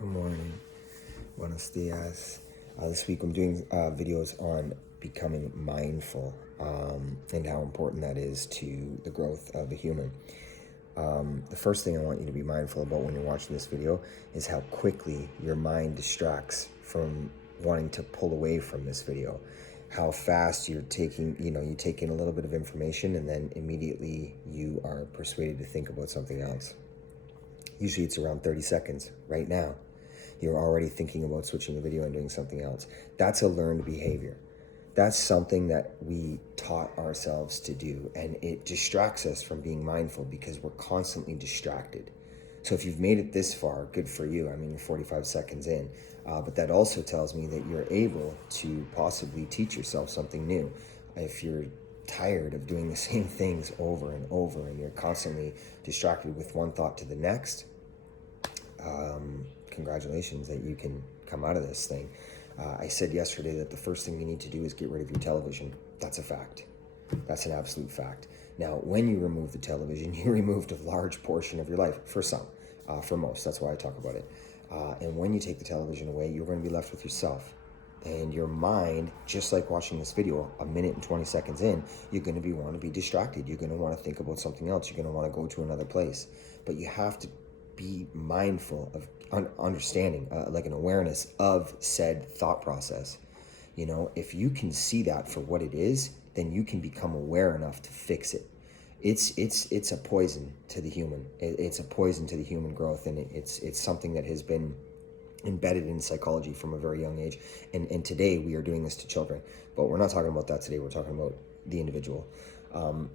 Good morning. Buenos dias. This week I'm doing videos on becoming mindful and how important that is to the growth of a human. The first thing I want you to be mindful about when you're watching this video is how quickly your mind distracts from wanting to pull away from this video. How fast you're taking, you take in a little bit of information and then immediately you are persuaded to think about something else. Usually it's around 30 seconds. Right now, you're already thinking about switching the video and doing something else. That's a learned behavior. That's something that we taught ourselves to do, and it distracts us from being mindful because we're constantly distracted. So if you've made it this far, good for you. I mean, you're 45 seconds in. But that also tells me that you're able to possibly teach yourself something new. If you're tired of doing the same things over and over and you're constantly distracted with one thought to the next, congratulations that you can come out of this thing. I said yesterday that the first thing you need to do is get rid of your television. That's a fact. That's an absolute fact. Now, when you remove the television, you removed a large portion of your life, for some, for most. That's why I talk about it. And when you take the television away, you're going to be left with yourself. And your mind, just like watching this video, a minute and 20 seconds in, you're going to want to be distracted. You're going to want to think about something else. You're going to want to go to another place. But you have to be mindful of understanding, like an awareness of said thought process. If you can see that for what it is, then you can become aware enough to fix it. It's a poison to the human. It's a poison to the human growth, and it's something that has been embedded in psychology from a very young age. And today we are doing this to children, but we're not talking about that today. We're talking about the individual.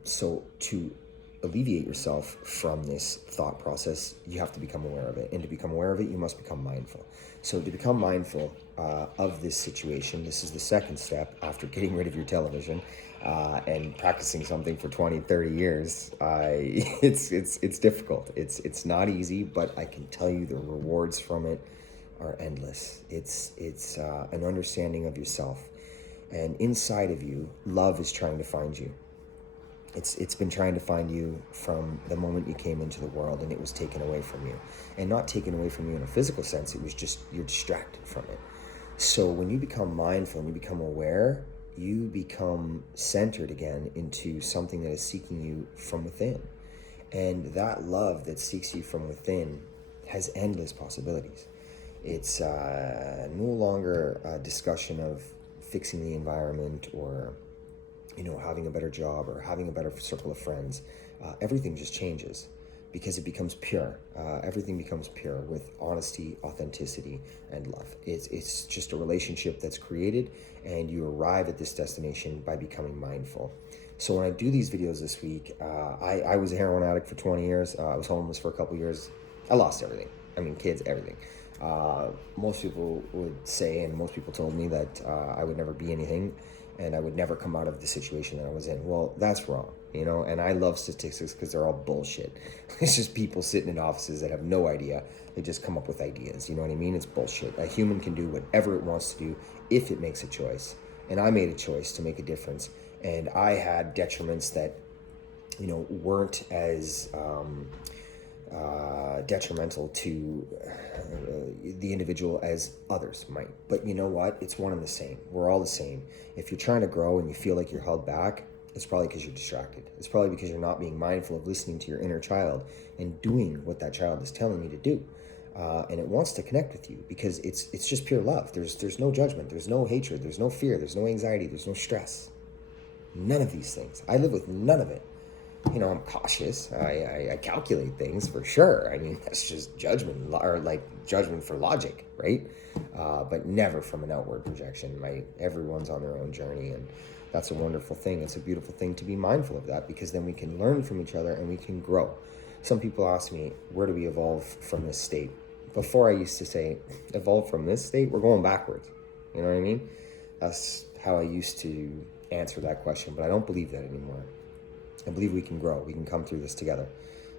So to alleviate yourself from this thought process, you have to become aware of it. And to become aware of it, you must become mindful. So to become mindful of this situation, this is the second step after getting rid of your television and practicing something for 20, 30 years. It's difficult. It's not easy, but I can tell you the rewards from it are endless. It's an understanding of yourself. And inside of you, love is trying to find you. It's been trying to find you from the moment you came into the world, and it was taken away from you. And not taken away from you in a physical sense, it was just you're distracted from it. So when you become mindful and you become aware, you become centered again into something that is seeking you from within. And that love that seeks you from within has endless possibilities. It's no longer a discussion of fixing the environment or having a better job or having a better circle of friends. Everything just changes because it becomes pure. Everything becomes pure with honesty, authenticity, and love. It's just a relationship that's created, and you arrive at this destination by becoming mindful. So when I do these videos this week, I was a heroin addict for 20 years. I was homeless for a couple years. I lost everything. I mean, kids, everything. Most people would say, and most people told me that I would never be anything and I would never come out of the situation that I was in. Well, that's wrong, and I love statistics because they're all bullshit. It's just people sitting in offices that have no idea. They just come up with ideas, you know what I mean? It's bullshit. A human can do whatever it wants to do if it makes a choice. And I made a choice to make a difference. And I had detriments that, weren't as detrimental to the individual as others might. But you know what? It's one and the same. We're all the same. If you're trying to grow and you feel like you're held back, it's probably because you're distracted. It's probably because you're not being mindful of listening to your inner child and doing what that child is telling you to do. And it wants to connect with you because it's just pure love. There's no judgment. There's no hatred. There's no fear. There's no anxiety. There's no stress. None of these things. I live with none of it. I'm cautious. I calculate things for sure. I mean, that's just judgment, or like judgment for logic, right? But never from an outward projection. Everyone's on their own journey, and that's a wonderful thing. It's a beautiful thing to be mindful of that, because then we can learn from each other and we can grow. Some people ask me, where do we evolve from this state? Before, I used to say, evolve from this state, we're going backwards. You know what I mean? That's how I used to answer that question, but I don't believe that anymore. I believe we can grow. We can come through this together.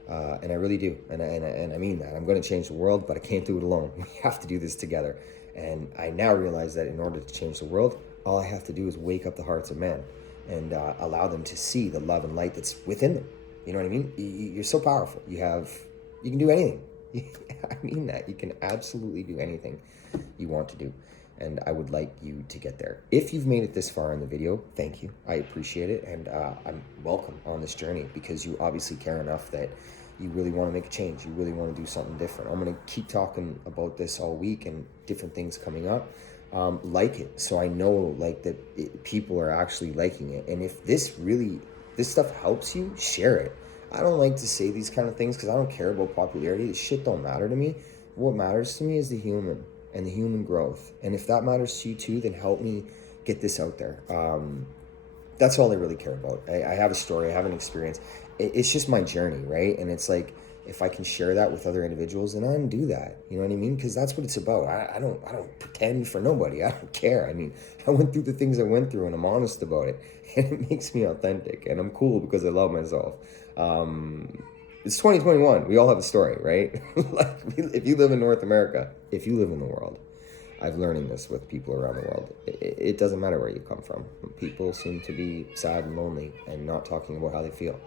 And I really do. And I mean that. I'm going to change the world, but I can't do it alone. We have to do this together. And I now realize that in order to change the world, all I have to do is wake up the hearts of men and allow them to see the love and light that's within them. You know what I mean? You're so powerful. You can do anything. I mean that. You can absolutely do anything you want to do. And I would like you to get there. If you've made it this far in the video, thank you. I appreciate it. And I'm welcome on this journey, because you obviously care enough that you really want to make a change. You really want to do something different. I'm going to keep talking about this all week and different things coming up. Like it, so I know like that people are actually liking it. And if this stuff helps you, share it. I don't like to say these kind of things because I don't care about popularity. This shit don't matter to me. What matters to me is the human and the human growth. And if that matters to you too, then help me get this out there. That's all I really care about. I have a story, I have an experience. It's just my journey, right? And it's like, if I can share that with other individuals, then I can do that. You know what I mean? Because that's what it's about. I don't pretend for nobody. I don't care. I mean, I went through the things I went through, and I'm honest about it. And it makes me authentic. And I'm cool because I love myself. It's 2021. We all have a story, right? Like, if you live in North America, if you live in the world, I've learning this with people around the world. It doesn't matter where you come from. People seem to be sad and lonely and not talking about how they feel.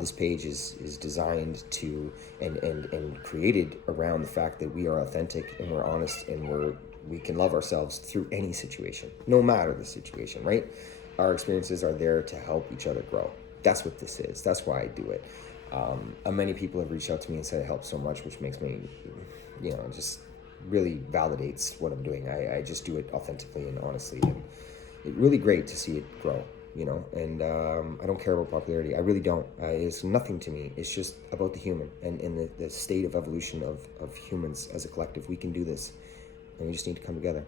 This page is designed to and created around the fact that we are authentic and we're honest and we can love ourselves through any situation, no matter the situation, right? Our experiences are there to help each other grow. That's what this is. That's why I do it. Many people have reached out to me and said it helps so much, which makes me, just really validates what I'm doing. I just do it authentically and honestly, and it's really great to see it grow. And I don't care about popularity. I really don't. It's nothing to me. It's just about the human and the state of evolution of humans as a collective. We can do this, and we just need to come together.